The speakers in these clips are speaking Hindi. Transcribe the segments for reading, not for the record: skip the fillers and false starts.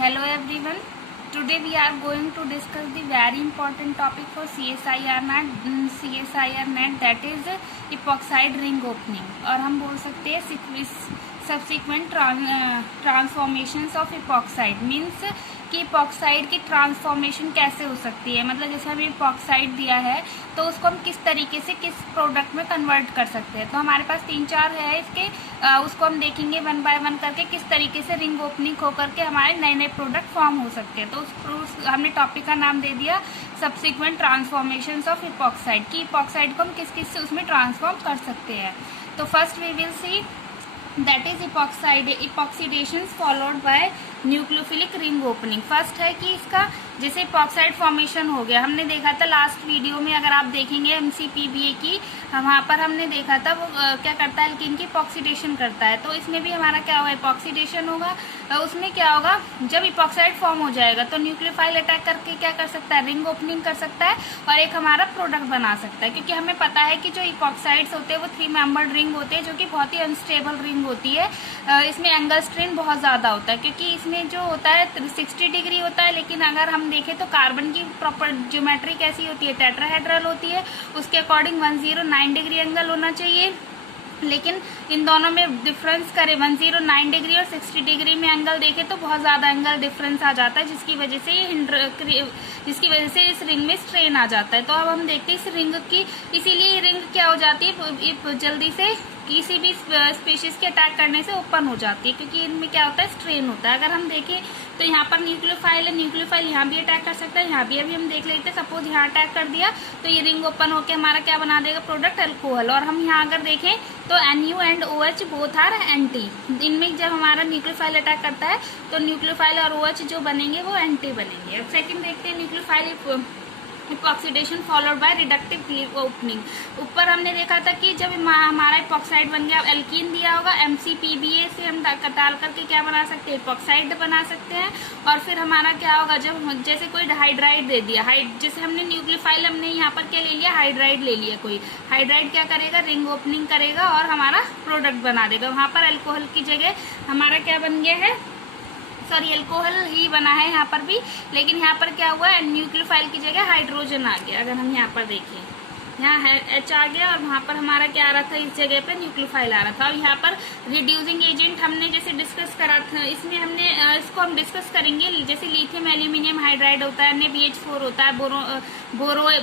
Hello everyone. Today we are going to discuss the very important topic for CSIR net that is epoxide ring opening और हम बोल सकते हैं subsequent transformations of epoxide means कि इपॉक्साइड की ट्रांसफॉर्मेशन कैसे हो सकती है। मतलब जैसे हमें इपॉक्साइड दिया है तो उसको हम किस तरीके से किस प्रोडक्ट में कन्वर्ट कर सकते हैं। तो हमारे पास 3-4 है इसके, उसको हम देखेंगे वन बाय वन करके किस तरीके से रिंग ओपनिंग हो करके हमारे नए नए प्रोडक्ट फॉर्म हो सकते हैं। तो उस हमने टॉपिक का नाम दे दिया सब्सिक्वेंट ट्रांसफॉर्मेशंस ऑफ इपॉक्साइड कि इपॉक्साइड को हम किस किस से उसमें ट्रांसफॉर्म कर सकते हैं। तो first we will see that is epoxidation followed by nucleophilic ring opening. First है कि इसका जैसे इपॉक्साइड फॉर्मेशन हो गया, हमने देखा था लास्ट वीडियो में, अगर आप देखेंगे MCPBA की, वहाँ पर हमने देखा था वो क्या करता है, एल्कीन की इपॉक्सीडेशन करता है। तो इसमें भी हमारा क्या होगा, इपॉक्सीडेशन होगा। उसमें क्या होगा, जब इपॉक्साइड फॉर्म हो जाएगा तो न्यूक्लियोफाइल अटैक करके क्या कर सकता है, रिंग ओपनिंग कर सकता है और एक हमारा प्रोडक्ट बना सकता है। क्योंकि हमें पता है कि जो इपॉक्साइड्स होते हैं वो 3 मेंबर्ड रिंग होते हैं जो कि बहुत ही अनस्टेबल रिंग होती है। इसमें एंगल स्ट्रेन बहुत ज़्यादा होता है क्योंकि इसमें जो होता है 60 डिग्री होता है, लेकिन अगर हम देखें तो कार्बन की प्रॉपर ज्योमेट्री कैसी होती है, टेट्राहेड्रल होती है, उसके अकॉर्डिंग 109 डिग्री एंगल होना चाहिए। लेकिन इन दोनों में डिफरेंस करें 109 डिग्री और 60 डिग्री में एंगल देखें तो बहुत ज़्यादा एंगल डिफरेंस आ जाता है, जिसकी वजह से इस रिंग में स्ट्रेन आ जाता है। तो अब हम देखते हैं इस रिंग की, इसीलिए ये रिंग क्या हो जाती है, जल्दी से किसी भी स्पीशीज के अटैक करने से ओपन हो जाती है क्योंकि इनमें क्या होता है, स्ट्रेन होता है। अगर हम देखें तो यहाँ पर न्यूक्लियोफाइल है, न्यूक्लियोफाइल यहाँ भी अटैक कर सकता है, यहाँ भी अभी हम देख लेते हैं। सपोज यहाँ अटैक कर दिया तो ये रिंग ओपन होकर हमारा क्या बना देगा, प्रोडक्ट अल्कोहल। और हम यहाँ अगर देखें तो NU and OH both are anti. इनमें जब हमारा न्यूक्लियोफाइल अटैक करता है तो न्यूक्लियोफाइल और OH जो बनेंगे वो एंटी बनेंगे। अब सेकेंड देखते हैं nucleophile epoxidation followed by reductive opening. ऊपर हमने देखा था कि जब हमारा इपॉक्साइड बन गया, एल्कीन दिया होगा, MCPBA से हम डाल करके क्या बना सकते हैं, इपॉक्साइड बना सकते हैं। और फिर हमारा क्या होगा, जब जैसे कोई हाइड्राइड दे दिया, जैसे हमने न्यूक्लियोफाइल हमने यहाँ पर क्या ले लिया, हाइड्राइड ले लिया। कोई हाइड्राइड क्या करेगा, रिंग ओपनिंग करेगा और हमारा प्रोडक्ट बना देगा। वहाँ पर अल्कोहल की जगह हमारा क्या बन गया है, सॉरी अल्कोहल ही बना है यहाँ पर भी, लेकिन यहाँ पर क्या हुआ है, न्यूक्लियोफाइल की जगह हाइड्रोजन आ गया। अगर हम यहाँ पर देखें, यहाँ H आ गया और वहाँ पर हमारा क्या आ रहा था, इस जगह पे न्यूक्लियोफाइल आ रहा था। और यहाँ पर रिड्यूसिंग एजेंट हमने जैसे डिस्कस करा था, इसमें हमने इसको हम डिस्कस करेंगे। जैसे लिथियम एल्यूमिनियम हाइड्राइड होता है, NaBH4 होता है,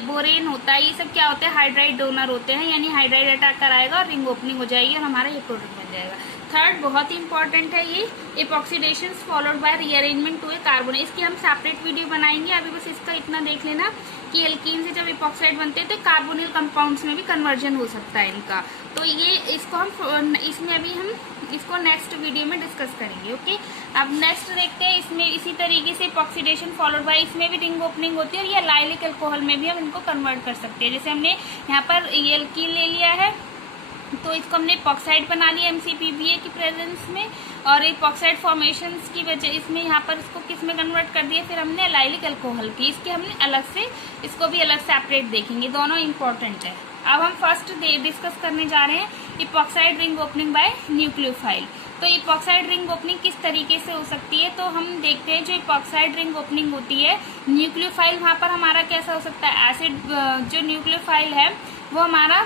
बोरेन होता है, ये सब क्या होते हैं, हाइड्राइड डोनर होते हैं। यानी हाइड्राइड अटैक कराएगा और रिंग ओपनिंग हो जाएगी और हमारा ये प्रोडक्ट बन जाएगा। थर्ड बहुत ही इंपॉर्टेंट है ये epoxidation followed by rearrangement to a carbon. इसकी हम सेपरेट वीडियो बनाएंगे, अभी बस इसका इतना देख लेना कि एल्कीन से जब इपॉक्साइड बनते हैं तो कार्बोनिल कंपाउंड्स में भी कन्वर्जन हो सकता है इनका। तो ये इसको हम इसमें अभी हम इसको नेक्स्ट वीडियो में डिस्कस करेंगे। ओके, अब नेक्स्ट देखते हैं। इसमें इसी तरीके से इपॉक्सीडेशन फॉलोड बाय, इसमें भी रिंग ओपनिंग होती है और ये लाइलिक अल्कोहल में भी हम इनको कन्वर्ट कर सकते हैं। जैसे हमने यहाँ पर एल्कीन ले लिया है तो इसको हमने इपॉक्साइड बना लिया MCPBA की प्रेजेंस में, और इपॉक्साइड फॉर्मेशंस की वजह इसमें यहाँ पर इसको किस में कन्वर्ट कर दिया, फिर हमने लाइलिक अल्कोहल की, इसके हमने अलग से, इसको भी अलग सेपरेट देखेंगे, दोनों इंपॉर्टेंट है। अब हम फर्स्ट डिस्कस करने जा रहे हैं epoxide ring opening by nucleophile. तो इपॉक्साइड रिंग ओपनिंग किस तरीके से हो सकती है, तो हम देखते हैं जो इपॉक्साइड रिंग ओपनिंग होती है, न्यूक्लियोफाइल वहाँ पर हमारा कैसा हो सकता है, एसिड, जो न्यूक्लियोफाइल है वो हमारा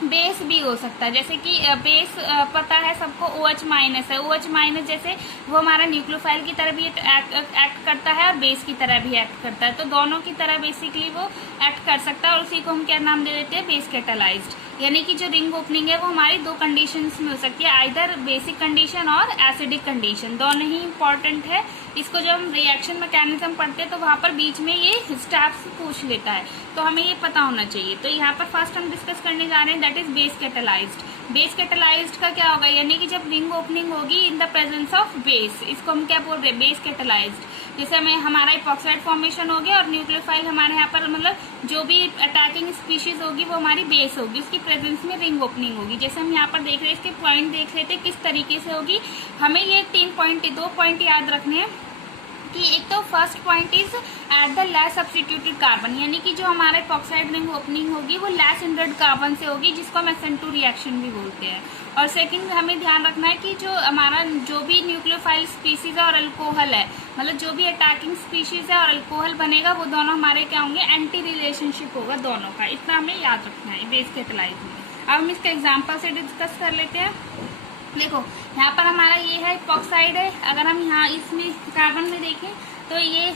बेस भी हो सकता है। जैसे कि बेस पता है सबको OH माइनस है, OH माइनस जैसे वो हमारा न्यूक्लियोफाइल की तरह भी एक्ट करता है और बेस की तरह भी एक्ट करता है। तो दोनों की तरह बेसिकली वो एक्ट कर सकता है और उसी को हम क्या नाम दे देते हैं, बेस कैटालाइज्ड। यानी कि जो रिंग ओपनिंग है वो हमारी 2 कंडीशंस में हो सकती है, आइदर बेसिक कंडीशन और एसिडिक कंडीशन, दोनों ही इंपॉर्टेंट है। इसको जब हम रिएक्शन मैकेनिज्म पढ़ते हैं तो वहाँ पर बीच में ये स्टेप्स पूछ लेता है, तो हमें ये पता होना चाहिए। तो यहाँ पर फर्स्ट हम डिस्कस करने जा रहे हैं that is base catalysed. Base catalysed का क्या होगा, यानी कि जब रिंग ओपनिंग होगी in the presence of base, इसको हम क्या बोल रहे हैं, बेस कैटालाइज्ड। जैसे हमें हमारा इपॉक्साइड फॉर्मेशन हो गया और न्यूक्लियोफाइल हमारे यहाँ पर, मतलब जो भी अटैकिंग स्पीशीज होगी वो हमारी बेस होगी, उसकी प्रेजेंस में रिंग ओपनिंग होगी। जैसे हम यहाँ पर देख रहे हैं, इसके पॉइंट देख लेते हैं किस तरीके से होगी। हमें ये 2 पॉइंट याद रखने हैं। कि एक तो first point is at the less substituted carbon, यानी कि जो हमारा इपॉक्साइड रिंग ओपनिंग होगी वो लेस हिंड्रेड कार्बन से होगी, जिसको हम SN2 रिएक्शन भी बोलते हैं। और सेकंड हमें ध्यान रखना है कि जो हमारा जो भी न्यूक्लियोफाइल स्पीसीज है और अल्कोहल है, मतलब जो भी अटैकिंग स्पीशीज है और अल्कोहल बनेगा वो दोनों हमारे क्या होंगे, एंटी रिलेशनशिप होगा दोनों का। इतना हमें याद रखना है बेस कैटालाइज में। अब हम इसका एग्जाम्पल से डिस्कस कर लेते हैं। देखो यहाँ पर हमारा ये है इपॉक्साइड है, अगर हम यहाँ इसमें कार्बन में देखें तो ये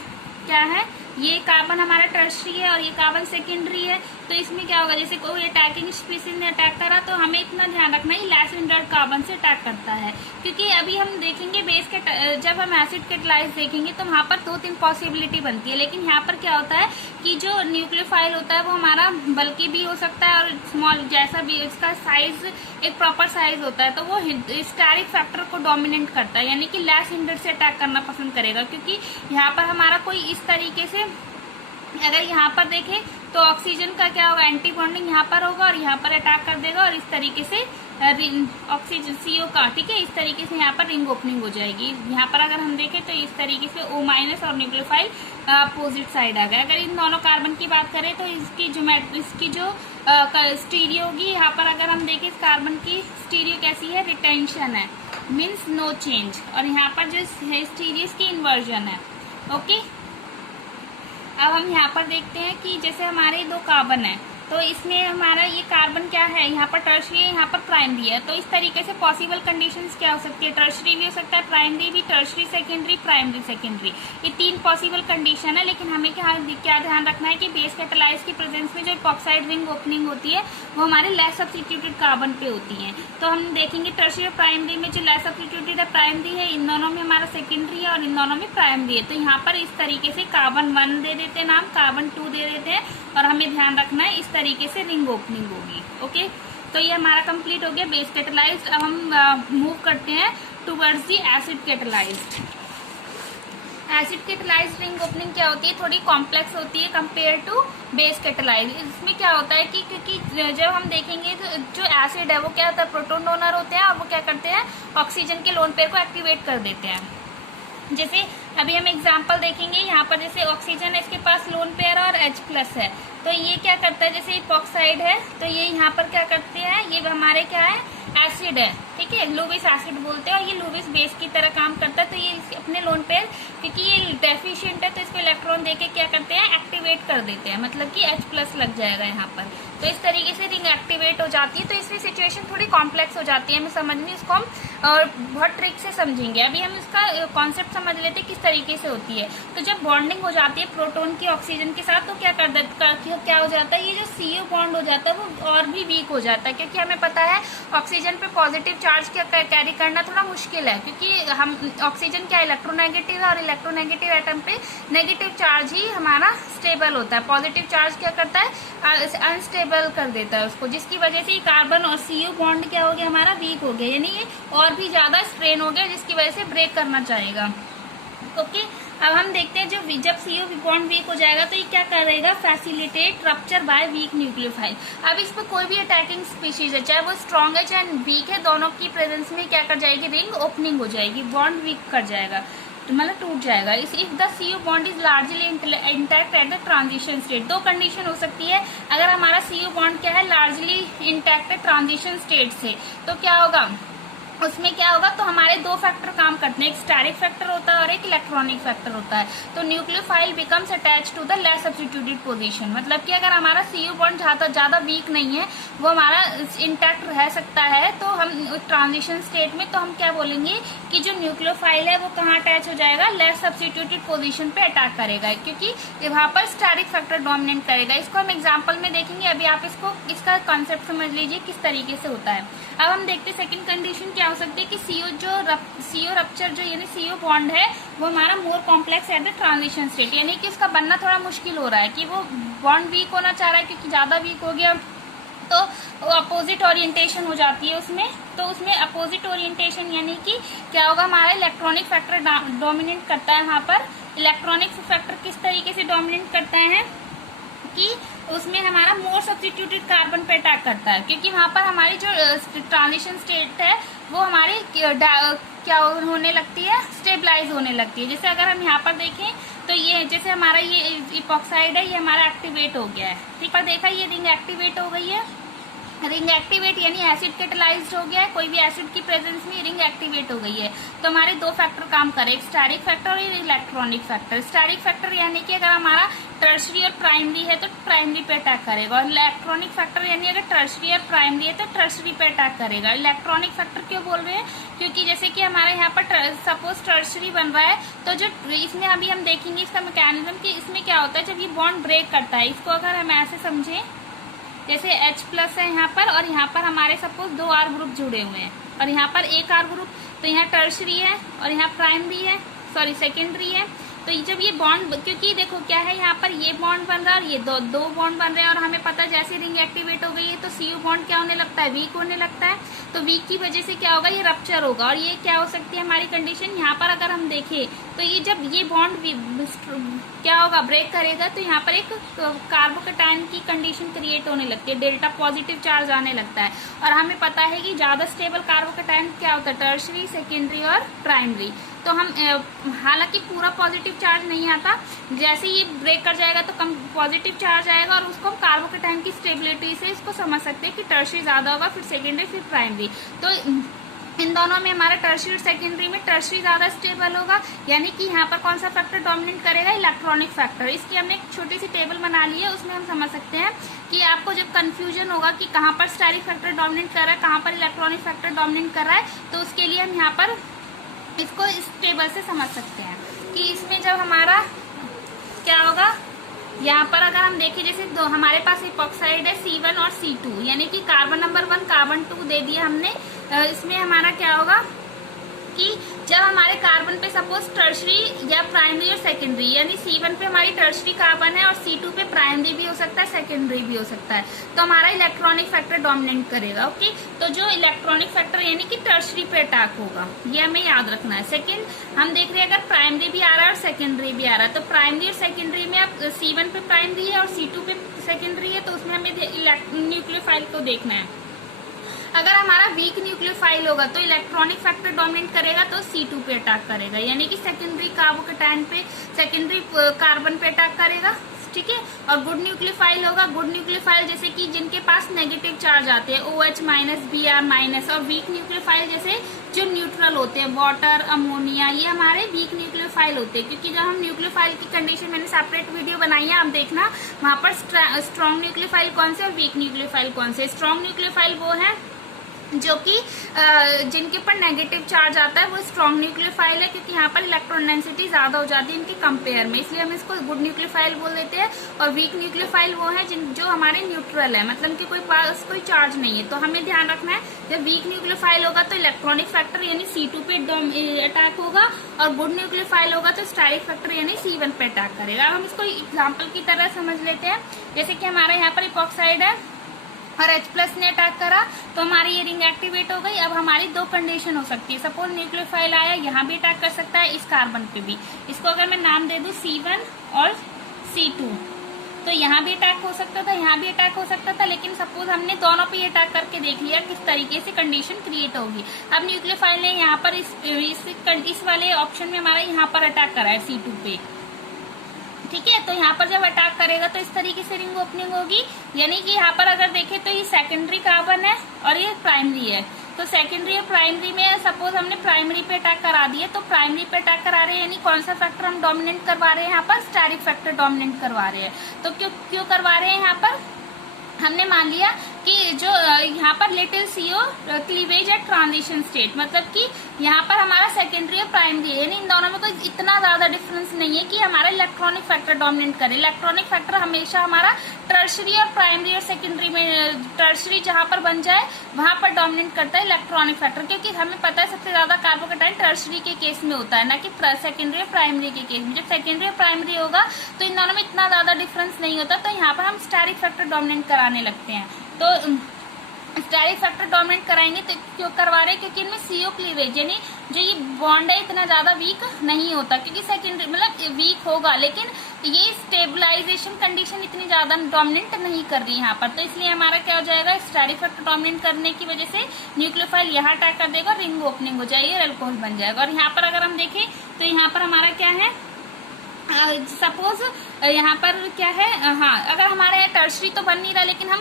क्या है, ये कार्बन हमारा टर्शरी है और ये कार्बन सेकेंडरी है। तो इसमें क्या होगा, जैसे कोई अटैकिंग स्पीसीज ने अटैक करा तो हमें इतना ध्यान रखना है लेस हिंड्रेड कार्बन से अटैक करता है, क्योंकि अभी हम देखेंगे बेस के जब हम एसिड कैटालाइज देखेंगे तो वहाँ पर 2-3 पॉसिबिलिटी बनती है, लेकिन यहाँ पर क्या होता है कि जो न्यूक्लियोफाइल होता है वो हमारा बल्कि भी हो सकता है और स्मॉल, जैसा भी इसका साइज एक प्रॉपर साइज होता है तो वो स्टेरिक फैक्टर को डोमिनेट करता है, यानी कि लेस हिंड्रेड से अटैक करना पसंद करेगा। क्योंकि यहाँ पर हमारा कोई इस तरीके से अगर यहाँ पर देखें तो ऑक्सीजन का क्या होगा, एंटी बॉन्डिंग यहाँ पर होगा और यहाँ पर अटैक कर देगा और इस तरीके से ऑक्सीजन CO का, ठीक है, इस तरीके से यहाँ पर रिंग ओपनिंग हो जाएगी। यहाँ पर अगर हम देखें तो इस तरीके से O- और न्यूक्लियोफाइल अपोजिट साइड आ गया। अगर इन दोनों कार्बन की बात करें तो इसकी जो स्टीरियो होगी, यहाँ पर अगर हम देखें इस कार्बन की स्टीरियो कैसी है, रिटेंशन है, मीन्स नो चेंज, और यहाँ पर जो है स्टीरियो की इन्वर्जन है। ओके, अब हम यहाँ पर देखते हैं कि जैसे हमारे 2 कार्बन है तो इसमें हमारा ये कार्बन क्या है, यहाँ पर टर्शरी है, यहाँ पर प्राइमरी है। तो इस तरीके से पॉसिबल कंडीशंस क्या हो सकती है, टर्शरी भी हो सकता है, प्राइमरी भी, टर्शरी सेकेंडरी, प्राइमरी सेकेंडरी, ये 3 पॉसिबल कंडीशन है। लेकिन हमें क्या ध्यान रखना है कि बेस कैटालाइज की प्रेजेंस में जो इपॉक्साइड रिंग ओपनिंग होती है वो हमारे लेस सब्स्टिट्यूटेड कार्बन पे होती है। तो हम देखेंगे टर्शरी और प्राइमरी में जो लेस सब्स्टिट्यूटेड है प्राइमरी है, इन दोनों में हमारा सेकेंडरी है और इन दोनों में प्राइमरी है। तो यहाँ पर इस तरीके से कार्बन 1 दे देते हैं नाम, कार्बन 2 दे देते हैं, और हमें ध्यान रखना है इस तरीके से रिंग ओपनिंग होगी। ओके, तो ये हमारा कंप्लीट हो गया बेस कैटालाइज्ड। अब हम मूव करते हैं towards the acid catalysed. Acid catalysed ring opening क्या होती है, थोड़ी कॉम्प्लेक्स होती है कंपेयर टू बेस कैटालाइज्ड। इसमें क्या होता है कि क्योंकि जब हम देखेंगे तो जो एसिड है वो क्या होता है, प्रोटॉन डोनर होते हैं और वो क्या करते हैं, ऑक्सीजन के लोन पेयर को एक्टिवेट कर देते हैं। जैसे अभी हम एग्जांपल देखेंगे, यहाँ पर जैसे ऑक्सीजन है, इसके पास लोन पेयर और H+ है, तो ये क्या करता है, जैसे इपॉक्साइड है तो ये यहाँ पर क्या करते हैं, ये हमारे क्या है, एसिड है, ठीक है, लुविस एसिड बोलते हैं, और ये लुविस बेस की तरह काम करता है। तो ये अपने लोन पेयर, क्योंकि ये डेफिशिएंट है तो इसको इलेक्ट्रॉन देके क्या करते हैं, एक्टिवेट कर देते हैं, मतलब कि H+ लग जाएगा यहाँ पर। तो इस तरीके से रिंग एक्टिवेट हो जाती है। तो इसमें सिचुएशन थोड़ी कॉम्प्लेक्स हो जाती है, हमें समझनी, इसको हम और बहुत ट्रिक से समझेंगे। अभी हम इसका कॉन्सेप्ट समझ लेते हैं किस तरीके से होती है। तो जब बॉन्डिंग हो जाती है प्रोटॉन की ऑक्सीजन के साथ तो क्या हो जाता है, ये जो CO बॉन्ड हो जाता है वो और भी वीक हो जाता है, क्योंकि हमें पता है ऑक्सीजन पे पॉजिटिव चार्ज कैरी करना थोड़ा मुश्किल है, क्योंकि हम ऑक्सीजन क्या इलेक्ट्रोनेगेटिव है और इलेक्ट्रोनेगेटिव एटम पे नेगेटिव चार्ज ही हमारा स्टेबल होता है, पॉजिटिव चार्ज क्या करता है, अनस्टेबल कर देता है उसको, जिसकी वजह से कार्बन और CO बॉन्ड क्या हो गया, हमारा वीक हो गया, यानी ये और भी ज्यादा स्ट्रेन हो गया, जिसकी वजह से ब्रेक करना चाहेगा। ओके, अब हम देखते हैं जब CO बॉन्ड वीक हो जाएगा तो ये क्या करेगा, facilitate rupture by weak nucleophile. अब इस पर कोई भी अटैकिंग स्पीशीज है, चाहे वो स्ट्रॉन्ग है चाहे वीक है, दोनों की प्रेजेंस में क्या कर जाएगी, रिंग ओपनिंग हो जाएगी, बॉन्ड वीक कर जाएगा, मतलब टूट जाएगा। If the CO bond is largely intact at the transition state, 2 condition हो सकती है। अगर हमारा CO बॉन्ड क्या है, लार्जली इंटैक्ट है ट्रांजिशन स्टेट से, तो क्या होगा, उसमें क्या होगा, तो हमारे 2 फैक्टर काम करते हैं, एक स्टेरिक फैक्टर होता है और एक इलेक्ट्रॉनिक फैक्टर होता है। तो nucleophile becomes attach to the less substituted position, मतलब कि अगर हमारा CO बॉन्ड ज्यादा वीक नहीं है, वो हमारा इंटैक्ट रह सकता है, तो हम ट्रांजिशन स्टेट में तो हम क्या बोलेंगे कि जो न्यूक्लियोफाइल है वो कहाँ अटैच हो जाएगा, लेस सब्स्टिट्यूटेड पोजीशन पे अटैक करेगा, क्योंकि वहां पर स्टेरिक फैक्टर डोमिनेट करेगा। इसको हम एग्जाम्पल में देखेंगे, अभी आप इसका कॉन्सेप्ट समझ लीजिए किस तरीके से होता है। अब हम देखते हैं सेकंड कंडीशन क्या हो सकती है कि CO रप्चर जो यानी CO बॉन्ड है वो हमारा more complex at the transition state, यानी कि उसका बनना थोड़ा मुश्किल हो रहा है, कि वो बॉन्ड वीक होना चाह रहा है, क्योंकि ज्यादा वीक हो गया तो अपोजिट ओरिएंटेशन हो जाती है उसमें। तो उसमें अपोजिट ओरिएंटेशन यानी कि क्या होगा, हमारा इलेक्ट्रॉनिक फैक्टर डोमिनेट करता है। वहां पर इलेक्ट्रॉनिक फैक्टर किस तरीके से डोमिनेट करता है कि उसमें हमारा मोर सब्स्टिट्यूटेड कार्बन पे अटैक अटैक करता है, क्योंकि वहां पर हमारी जो ट्रांजिशन स्टेट है वो हमारी क्या होने लगती है, स्टेबलाइज होने लगती है। जैसे अगर हम यहाँ पर देखें तो ये जैसे हमारा ये इपॉक्साइड है, ये हमारा एक्टिवेट हो गया है, ठीक है, देखा ये रिंग एक्टिवेट हो गई है। रिंग एक्टिवेट यानी एसिड कैटेलाइज्ड हो गया है, कोई भी एसिड की प्रेजेंस में रिंग एक्टिवेट हो गई है। तो हमारे दो फैक्टर काम करें, एक स्टेरिक फैक्टर और एक इलेक्ट्रॉनिक फैक्टर। स्टेरिक फैक्टर यानी कि अगर हमारा टर्शरी और प्राइमरी है तो प्राइमरी पे अटैक करेगा, और इलेक्ट्रॉनिक फैक्टर यानी अगर टर्शरी और प्राइमरी है तो टर्शरी पे अटैक करेगा। इलेक्ट्रॉनिक फैक्टर क्यों बोल रहे हैं, क्योंकि जैसे कि हमारे यहाँ पर सपोज टर्शरी बन रहा है तो जो इसमें अभी हम देखेंगे इसका मैकेनिज्म कि इसमें क्या होता है जब ये बॉन्ड ब्रेक करता है। इसको अगर हम ऐसे समझें, जैसे H+ है यहाँ पर और यहाँ पर हमारे सपोज 2 R ग्रुप जुड़े हुए हैं और यहाँ पर एक R ग्रुप, तो यहाँ टर्शरी है और यहाँ प्राइमरी है, सॉरी सेकेंडरी है। तो जब ये बॉन्ड, क्योंकि देखो क्या है यहाँ पर ये बॉन्ड बन रहा है और ये दो बॉन्ड बन रहे हैं, और हमें पता है जैसे रिंग एक्टिवेट हो गई है तो CO बॉन्ड क्या होने लगता है, वीक होने लगता है। तो वीक की वजह से क्या होगा, ये रप्चर होगा, और ये क्या हो सकती है हमारी कंडीशन। यहाँ पर अगर हम देखें तो ये जब ये बॉन्ड क्या होगा, ब्रेक करेगा, तो यहाँ पर एक कार्बोकेटायन की कंडीशन क्रिएट होने लगती है, डेल्टा पॉजिटिव चार्ज आने लगता है। और हमें पता है कि ज्यादा स्टेबल कार्बोकेटायन क्या होता है, टर्शरी, सेकेंडरी और प्राइमरी। तो हम हालांकि पूरा पॉजिटिव चार्ज नहीं आता, जैसे ये ब्रेक कर जाएगा तो कम पॉजिटिव चार्ज आएगा, और उसको हम कार्बोकेटायन की स्टेबिलिटी से इसको समझ सकते हैं कि टर्शरी ज्यादा होगा, फिर सेकेंडरी, फिर प्राइमरी। तो इन दोनों में हमारा टर्शरी और सेकेंडरी में टर्शरी ज्यादा स्टेबल होगा, यानी कि यहाँ पर कौन सा फैक्टर डोमिनेट करेगा, इलेक्ट्रॉनिक फैक्टर। इसकी हमने एक छोटी सी टेबल बना ली है, उसमें हम समझ सकते हैं कि आपको जब कंफ्यूजन होगा कि कहाँ पर स्टेरिक फैक्टर डोमिनेट कर रहा है, कहाँ पर इलेक्ट्रॉनिक फैक्टर डोमिनेट कर रहा है, तो उसके लिए हम यहाँ पर इसको इस टेबल से समझ सकते हैं कि इसमें जब हमारा क्या होगा, यहाँ पर अगर हम देखें जैसे दो हमारे पास इपॉक्साइड है C1 और C2, यानी कि कार्बन नंबर 1 कार्बन 2 दे दिया हमने। इसमें हमारा क्या होगा कि जब हमारे कार्बन पे सपोज टर्शरी या प्राइमरी और सेकेंडरी, यानी C1 पे हमारी टर्शरी कार्बन है और C2 पे प्राइमरी भी हो सकता है, सेकेंडरी भी हो सकता है, तो हमारा इलेक्ट्रॉनिक फैक्टर डोमिनेट करेगा। ओके, तो जो इलेक्ट्रॉनिक फैक्टर यानी कि टर्शरी पे अटैक होगा, ये हमें याद रखना है। सेकेंड हम देख रहे हैं अगर प्राइमरी भी आ रहा है और सेकेंडरी भी आ रहा है, तो प्राइमरी और सेकेंडरी में अब C1 पे प्राइमरी है और C2 पे सेकेंडरी है, तो उसमें हमें न्यूक्लियोफाइल को देखना है। अगर हमारा वीक न्यूक्लियोफाइल होगा तो इलेक्ट्रॉनिक फैक्टर डोमिनेट करेगा, तो C2 पे अटैक करेगा, यानी कि सेकेंडरी कार्बोकेटायन पे, सेकेंडरी कार्बन पे अटैक करेगा, ठीक है। और गुड न्यूक्लियोफाइल होगा, गुड न्यूक्लियोफाइल जैसे कि जिनके पास नेगेटिव चार्ज आते हैं, OH-, Br-, और वीक न्यूक्लियोफाइल जैसे जो न्यूट्रल होते हैं, वाटर, अमोनिया, ये हमारे वीक न्यूक्लियोफाइल होते हैं। क्योंकि जब हम न्यूक्लियोफाइल की कंडीशन, मैंने सेपरेट वीडियो बनाई है, आप देखना, वहां पर स्ट्रॉन्ग न्यूक्लियोफाइल कौन से और वीक न्यूक्लियोफाइल कौन से। स्ट्रॉन्ग न्यूक्लियोफाइल वो है जो कि जिनके ऊपर नेगेटिव चार्ज आता है, वो स्ट्रॉन्ग न्यूक्लियोफाइल है, क्योंकि यहाँ पर इलेक्ट्रॉन डेंसिटी ज्यादा हो जाती है इनके कंपेयर में, इसलिए हम इसको गुड न्यूक्लियोफाइल बोल देते हैं। और वीक न्यूक्लियोफाइल वो है जो हमारे न्यूट्रल है, मतलब कि पास कोई चार्ज नहीं है। तो हमें ध्यान रखना है, जब वीक न्यूक्लियोफाइल होगा तो इलेक्ट्रॉनिक फैक्टर यानी C2 पे अटैक होगा, और गुड न्यूक्लियोफाइल होगा तो स्टेरिक फैक्टर यानी C1 पे अटैक करेगा। अब हम इसको एग्जाम्पल की तरह समझ लेते हैं। जैसे कि हमारे यहाँ पर इपॉक्साइड है और H+ ने अटैक करा तो हमारी ये रिंग एक्टिवेट हो गई। अब हमारी दो कंडीशन हो सकती है, सपोज न्यूक्लियोफाइल आया, यहाँ भी अटैक कर सकता है, इस कार्बन पे भी। इसको अगर मैं नाम दे दूं C1 और C2, तो यहाँ भी अटैक हो सकता था, यहाँ भी अटैक हो सकता था, लेकिन सपोज हमने दोनों पे अटैक करके देख लिया किस तरीके से कंडीशन क्रिएट होगी। अब न्यूक्लियोफाइल ने यहाँ पर इस वाले ऑप्शन में हमारा यहाँ पर अटैक करा है C2 पे, ठीक है। तो यहाँ पर जब अटैक करेगा तो इस तरीके से रिंग ओपनिंग होगी, यानी कि यहाँ पर अगर देखें तो ये सेकेंडरी कार्बन है और ये प्राइमरी है। तो सेकेंडरी और प्राइमरी में सपोज हमने प्राइमरी पे अटैक करा दिया, तो प्राइमरी पे अटैक करा रहे हैं, यानी कौन सा फैक्टर हम डोमिनेट करवा रहे हैं, यहाँ पर स्टेरिक फैक्टर डोमिनेट करवा रहे हैं। तो क्यों करवा रहे हैं, यहाँ पर हमने मान लिया कि जो यहाँ पर little CO cleavage at transition state, मतलब कि यहाँ पर हमारा सेकेंडरी और प्राइमरी है, यानी इन दोनों में कोई इतना ज्यादा डिफरेंस नहीं है कि हमारा इलेक्ट्रॉनिक फैक्टर डोमिनेट करे। इलेक्ट्रॉनिक फैक्टर हमेशा हमारा टर्शरी और प्राइमरी और सेकेंडरी में, टर्शरी जहाँ पर बन जाए वहां पर डोमिनेट करता है इलेक्ट्रॉनिक फैक्टर, क्योंकि हमें पता है सबसे ज्यादा कार्बोकेटायन टर्शरी के केस में होता है, ना कि सेकेंडरी और प्राइमरी के केस में। जब सेकेंडरी और प्राइमरी होगा तो इन दोनों में इतना ज्यादा डिफरेंस नहीं होता, तो यहाँ पर हम स्टेरिक फैक्टर डोमिनेट कराने लगते हैं। तो स्टेरिक फैक्टर डोमिनेट कराएंगे तो क्यों करवा रहे हैं, क्योंकि इनमें CO क्लीवेज यानी जो ये बॉन्ड है इतना ज्यादा वीक नहीं होता, क्योंकि सेकेंडरी मतलब वीक होगा, लेकिन ये स्टेबलाइजेशन कंडीशन इतनी ज्यादा डोमिनेट नहीं कर रही है यहाँ पर, तो इसलिए हमारा क्या हो जाएगा, स्टेरिक इफेक्ट डोमिनेट करने की वजह से न्यूक्लियोफाइल यहाँ अटैक कर देगा, रिंग ओपनिंग हो जाएगी और अल्कोहल बन जाएगा। और यहाँ पर अगर हम देखें तो यहाँ पर हमारा क्या है, सपोज यहाँ पर क्या है, हाँ अगर हमारे यहाँ टर्शरी तो बन नहीं रहा, लेकिन हम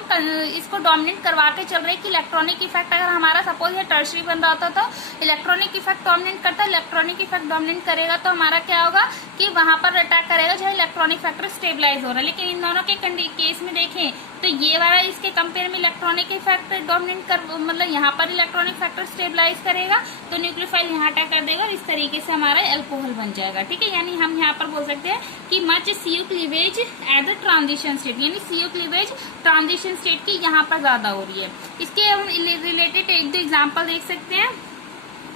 इसको डोमिनेट करवाते चल रहे कि इलेक्ट्रॉनिक इफेक्ट, अगर हमारा सपोज ये टर्शरी बन रहा होता तो इलेक्ट्रॉनिक इफेक्ट डोमिनेट करता है, इलेक्ट्रॉनिक इफेक्ट डोमिनेट करेगा तो हमारा क्या होगा कि वहां पर अटैक करेगा जहाँ इलेक्ट्रॉनिक फैक्टर स्टेबलाइज हो रहा है। लेकिन इन दोनों के केस में देखें तो ये वाला इसके कंपेयर में इलेक्ट्रॉनिक इफेक्ट डोमिनेट कर, मतलब यहाँ पर इलेक्ट्रॉनिक फैक्टर स्टेबलाइज करेगा तो न्यूक्लियोफाइल यहाँ अटैक कर देगा और इस तरीके से हमारा अल्कोहल बन जाएगा। ठीक है, यानी हम यहाँ पर बोल सकते हैं कि much CO cleavage at the transition state, यानी CO क्लीवेज ट्रांजिशन स्टेट की यहाँ पर ज्यादा हो रही है। इसके हम रिलेटेड एक दो एग्जाम्पल देख सकते हैं,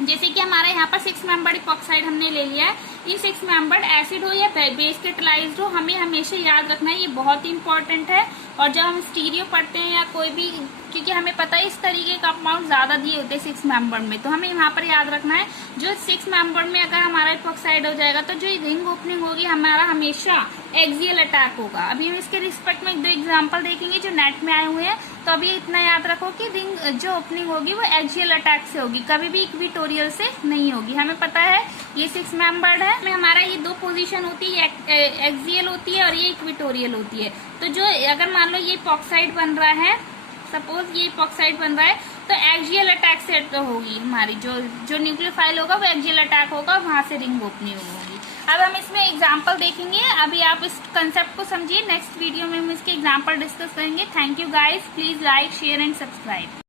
जैसे कि हमारे यहाँ पर 6 मेंबर्ड इपॉक्साइड हमने ले लिया है। इन 6 मेंबर्ड एसिड हो या बेस कैटालाइज्ड हो, हमें हमेशा याद रखना है, ये बहुत ही इंपॉर्टेंट है। और जब हम स्टीरियो पढ़ते हैं या कोई भी, क्योंकि हमें पता है इस तरीके का कंपाउंड ज्यादा दिए होते हैं 6 मेंबर में, तो हमें यहाँ पर याद रखना है जो 6 मेंबर में अगर हमारा इपॉक्साइड हो जाएगा तो जो रिंग ओपनिंग होगी हमारा हमेशा एक्सियल अटैक होगा। अभी हम इसके रिस्पेक्ट में 2 एग्जाम्पल देखेंगे जो नेट में आए हुए हैं, तो अभी इतना याद रखो कि रिंग जो ओपनिंग होगी वो एक्सियल अटैक से होगी, कभी भी इक्विटोरियल से नहीं होगी। हमें पता है ये 6 मेंबर्ड है, में हमारा ये 2 पोजीशन होती है, एक्सियल होती है और ये इक्विटोरियल होती है। तो जो अगर मान लो ये इपॉक्साइड बन रहा है, सपोज ये इपॉक्साइड बन रहा है तो एक्सियल अटैक से तो होगी हमारी जो न्यूक्लियोफाइल होगा वो एक्सियल अटैक होगा, वहां से रिंग ओपनिंग होगी। अब हम इसमें एग्जांपल देखेंगे, अभी आप इस कंसेप्ट को समझिए, नेक्स्ट वीडियो में हम इसके एग्जांपल डिस्कस करेंगे। Thank you guys, please like share and subscribe.